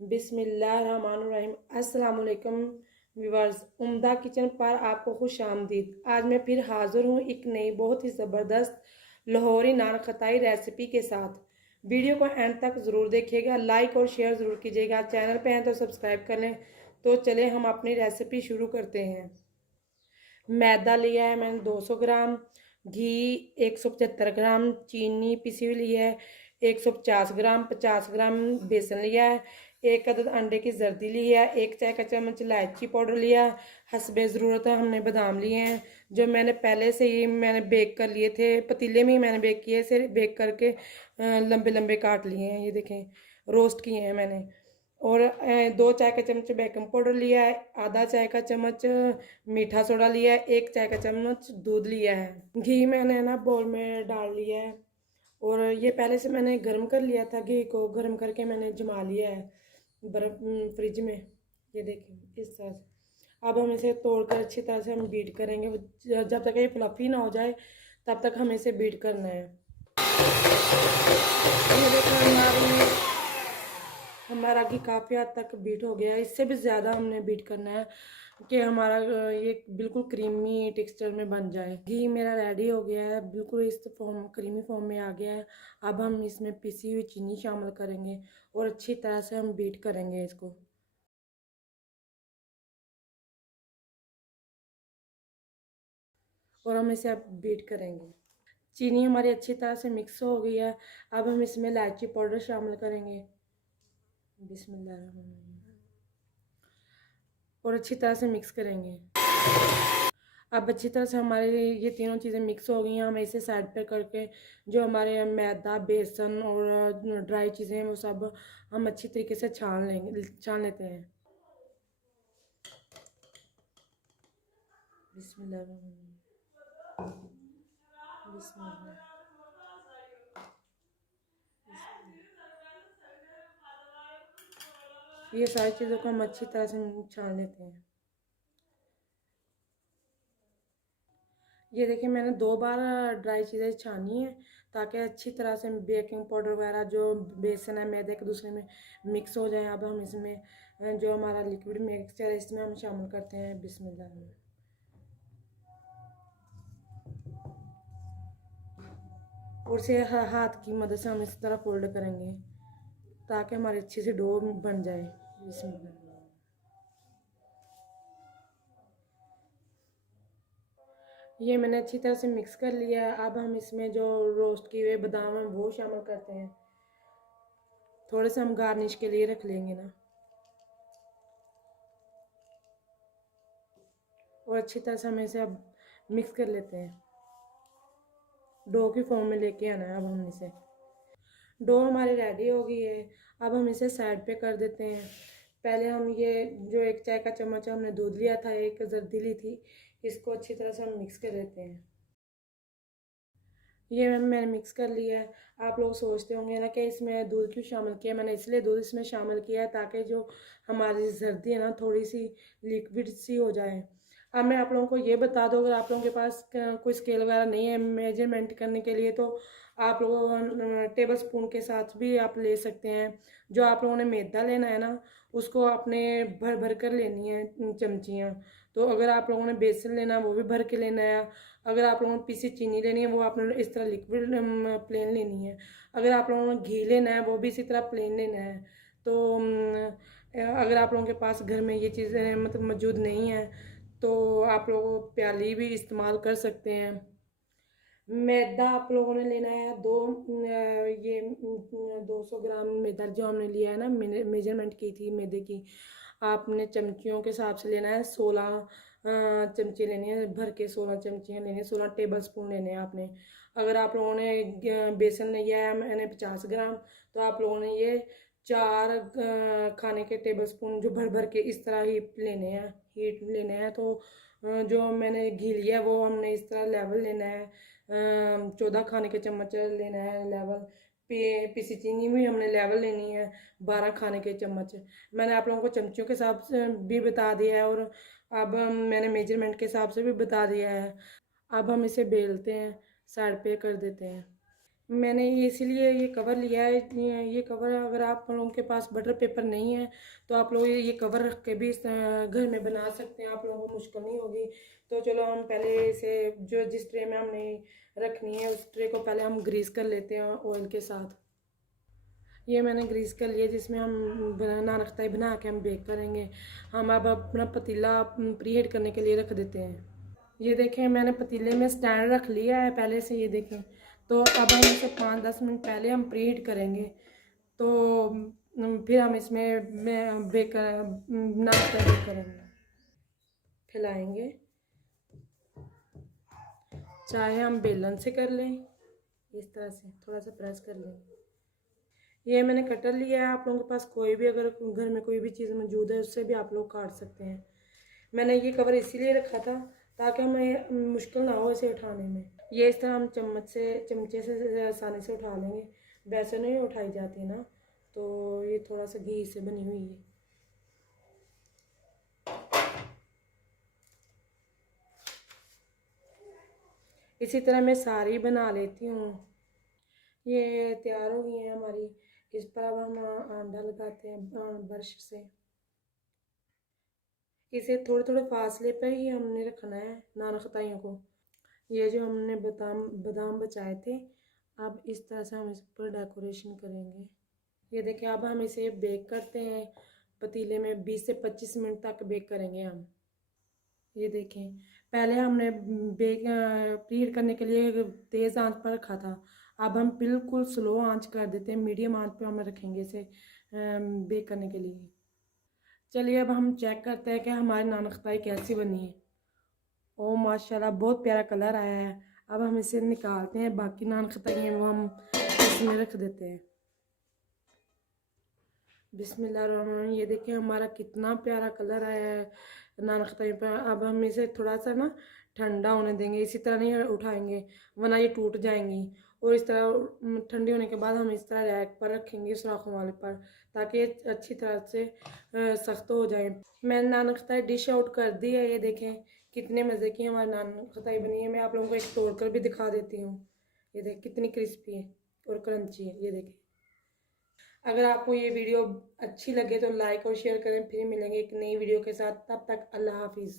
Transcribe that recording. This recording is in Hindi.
बिस्मिल्लाहिर्रहमानिर्रहीम। अस्सलाम वालेकुम व्यूअर्स, उम्दा किचन पर आपको खुश आमदीद। आज मैं फिर हाजिर हूँ एक नई बहुत ही ज़बरदस्त लाहौरी नान खताई रेसिपी के साथ। वीडियो को एंड तक ज़रूर देखिएगा, लाइक और शेयर ज़रूर कीजिएगा। चैनल पे हैं तो सब्सक्राइब कर लें। तो चले हम अपनी रेसिपी शुरू करते हैं। मैदा लिया है मैंने 200 ग्राम, घी 175 ग्राम, चीनी पिसी हुई ली है 150 ग्राम, 50 ग्राम बेसन लिया है, एक अदद अंडे की जर्दी ली है, एक चाय का चम्मच इलायची पाउडर लिया, हस्बे ज़रूरत है हमने बादाम लिए हैं जो मैंने पहले से ही मैंने बेक कर लिए थे, पतीले में ही मैंने बेक किए, से बेक करके लंबे लंबे काट लिए हैं। ये देखें रोस्ट किए हैं मैंने। और 2 चाय का चम्मच बेकिंग पाउडर लिया है, आधा चाय का चम्मच मीठा सोडा लिया है, 1 चाय का चम्मच दूध लिया है। घी मैंने ना बोल में डाल लिया है और ये पहले से मैंने गर्म कर लिया था। घी को गर्म करके मैंने जमा लिया है बर्फ फ्रिज में। ये देखिए इस तरह से। अब हम इसे तोड़कर अच्छी तरह से हम बीट करेंगे जब तक ये फ्लफी ना हो जाए, तब तक हमें इसे बीट करना है। ये देखिए हमारा घी काफ़ी हद तक बीट हो गया है। इससे भी ज़्यादा हमने बीट करना है कि हमारा ये बिल्कुल क्रीमी टेक्सचर में बन जाए। घी मेरा रेडी हो गया है, बिल्कुल इस फॉर्म क्रीमी फॉर्म में आ गया है। अब हम इसमें पिसी हुई चीनी शामिल करेंगे और अच्छी तरह से हम बीट करेंगे इसको। और हम इसे अब बीट करेंगे। चीनी हमारी अच्छी तरह से मिक्स हो गई है। अब हम इसमें इलायची पाउडर शामिल करेंगे, बिस्मिल्लाह, और अच्छी तरह से मिक्स करेंगे। अब अच्छी तरह से हमारे ये तीनों चीज़ें मिक्स हो गई हैं। हम इसे साइड पे करके जो हमारे मैदा बेसन और ड्राई चीज़ें हैं वो सब हम अच्छी तरीके से छान लेते हैं। बिस्मिल्लाह बिस्मिल्लाह। ये सारी चीज़ों को हम अच्छी तरह से छान लेते हैं। ये देखिए मैंने 2 बार ड्राई चीज़ें छानी है ताकि अच्छी तरह से बेकिंग पाउडर वगैरह जो बेसन है मैदे एक दूसरे में मिक्स हो जाए। अब हम इसमें जो हमारा लिक्विड मिक्सचर है इसमें हम शामिल करते हैं, बिस्मिल्लाह। और इसे हाथ की मदद से हम इस तरह फोल्ड करेंगे ताकि हमारी अच्छी सी डो बन जाए, बिस्मिल्लाह। ये मैंने अच्छी तरह से मिक्स कर लिया है। अब हम इसमें जो रोस्ट किए हुए बादाम हैं वो शामिल करते हैं। थोड़े से हम गार्निश के लिए रख लेंगे ना। और अच्छी तरह से हमें इसे अब मिक्स कर लेते हैं। डो की फॉर्म में लेके आना है। अब हम इसे डो हमारी रेडी हो गई है। अब हम इसे साइड पे कर देते हैं। पहले हम ये जो 1 चाय का चम्मच हमने दूध लिया था, 1 जर्दी ली थी, इसको अच्छी तरह से हम मिक्स कर देते हैं। ये मैंने मिक्स कर लिया है। आप लोग सोचते होंगे ना कि इसमें दूध क्यों शामिल किया। मैंने इसलिए दूध इसमें शामिल किया है ताकि जो हमारी जर्दी है ना थोड़ी सी लिक्विड सी हो जाए। अब मैं आप लोगों को ये बता दूँ, अगर आप लोगों के पास कोई स्केल वगैरह नहीं है मेजरमेंट करने के लिए, तो आप लोगों टेबल स्पून के साथ भी आप ले सकते हैं। जो आप लोगों ने मैदा लेना है ना उसको आपने भर भर कर लेनी है चमचियाँ। तो अगर आप लोगों ने बेसन लेना है वो भी भर के लेना है। अगर आप लोगों ने पीसी चीनी लेनी है वो आपने इस तरह लिक्विड प्लेन लेनी है। अगर आप लोगों ने घी लेना है वो भी इसी तरह प्लेन लेना है। तो अगर आप लोगों के पास घर में ये चीज़ें मतलब मौजूद नहीं है तो आप लोग प्याली भी इस्तेमाल कर सकते हैं। मैदा आप लोगों ने लेना है ये 200 ग्राम मैदा जो हमने लिया है ना, मेजरमेंट की थी मैदे की, आपने चमचियों के हिसाब से लेना है। 16 चमचे लेने हैं, भर के 16 चमचियाँ लेने हैं, 16 टेबल स्पून लेने हैं आपने। अगर आप लोगों ने बेसन लिया है मैंने 50 ग्राम, तो आप लोगों ने ये 4 खाने के टेबल स्पून जो भर भर के इस तरह हीट लेने हैं। तो जो मैंने घी लिया है वो हमने इस तरह लेवल लेना है। 14 खाने के चम्मच लेना है लेवल। पीसी चीनी भी हमने लेवल लेनी है 12 खाने के चम्मच। मैंने आप लोगों को चमचियों के हिसाब से भी बता दिया है और अब मैंने मेजरमेंट के हिसाब से भी बता दिया है। अब हम इसे बेलते हैं, साइड पे कर देते हैं। मैंने ये इसीलिए ये कवर लिया है। ये कवर अगर आप लोगों के पास बटर पेपर नहीं है तो आप लोग ये कवर रख के भी घर में बना सकते हैं, आप लोगों को मुश्किल नहीं होगी। तो चलो हम पहले इसे जो जिस ट्रे में हमने रखनी है उस ट्रे को पहले हम ग्रीस कर लेते हैं ऑयल के साथ। ये मैंने ग्रीस कर लिया जिसमें हम नान खताई बना के हम बेक करेंगे। हम अब अपना पतीला प्री हीट करने के लिए रख देते हैं। ये देखें मैंने पतीले में स्टैंड रख लिया है पहले से, ये देखें। तो अब हम इसे 5-10 मिनट पहले हम प्री हीट करेंगे। तो फिर हम इसमें बेक नाश्ता बेक करेंगे। फैलाएंगे, चाहे हम बेलन से कर लें, इस तरह से थोड़ा सा प्रेस कर लें। ये मैंने कटर लिया है, आप लोगों के पास कोई भी अगर घर में कोई भी चीज़ मौजूद है उससे भी आप लोग काट सकते हैं। मैंने ये कवर इसीलिए रखा था ताकि हमें मुश्किल ना हो इसे उठाने में। ये इस तरह हम चमचे से आसानी से उठा लेंगे। वैसे नहीं उठाई जाती ना, तो ये थोड़ा सा घी से बनी हुई है। इसी तरह मैं सारी बना लेती हूँ। ये तैयार हो गई है हमारी। इस पर अब हम अंडा लगाते हैं ब्रश से। इसे थोड़े थोड़े फासले पर ही हमने रखना है नान खताइयों को। ये जो हमने बादाम बादाम बचाए थे, अब इस तरह से हम इस पर डेकोरेशन करेंगे। ये देखिए अब हम इसे बेक करते हैं पतीले में। 20 से 25 मिनट तक बेक करेंगे हम। ये देखें पहले हमने बेक प्रीहीट करने के लिए तेज़ आंच पर रखा था। अब हम बिल्कुल स्लो आंच कर देते हैं, मीडियम आंच पर हम रखेंगे इसे बेक करने के लिए। चलिए अब हम चेक करते हैं कि हमारी नान खताई कैसी बनी है। ओ माशाल्लाह बहुत प्यारा कलर आया है। अब हम इसे निकालते हैं, बाकी नान खताई हैं वो हम इसमें रख देते हैं। बिस्मिल्लाहिर्रहमानिर्रहीम। ये देखिए हमारा कितना प्यारा कलर आया है नान खताई पर। अब हम इसे थोड़ा सा ना ठंडा होने देंगे, इसी तरह नहीं उठाएंगे वरना ये टूट जाएंगी। और इस तरह ठंडी होने के बाद हम इस तरह रैक पर रखेंगे सुराखों वाले पर, ताकि ये अच्छी तरह से सख्त हो जाए। मैंने नान खताई डिश आउट कर दी है। ये देखें कितने मज़े की हमारी नान खताई बनी है। मैं आप लोगों को एक तोड़ कर भी दिखा देती हूँ। ये देख कितनी क्रिस्पी है और क्रंची है। ये देखें। अगर आपको ये वीडियो अच्छी लगे तो लाइक और शेयर करें। फिर मिलेंगे एक नई वीडियो के साथ, तब तक अल्लाह हाफिज़।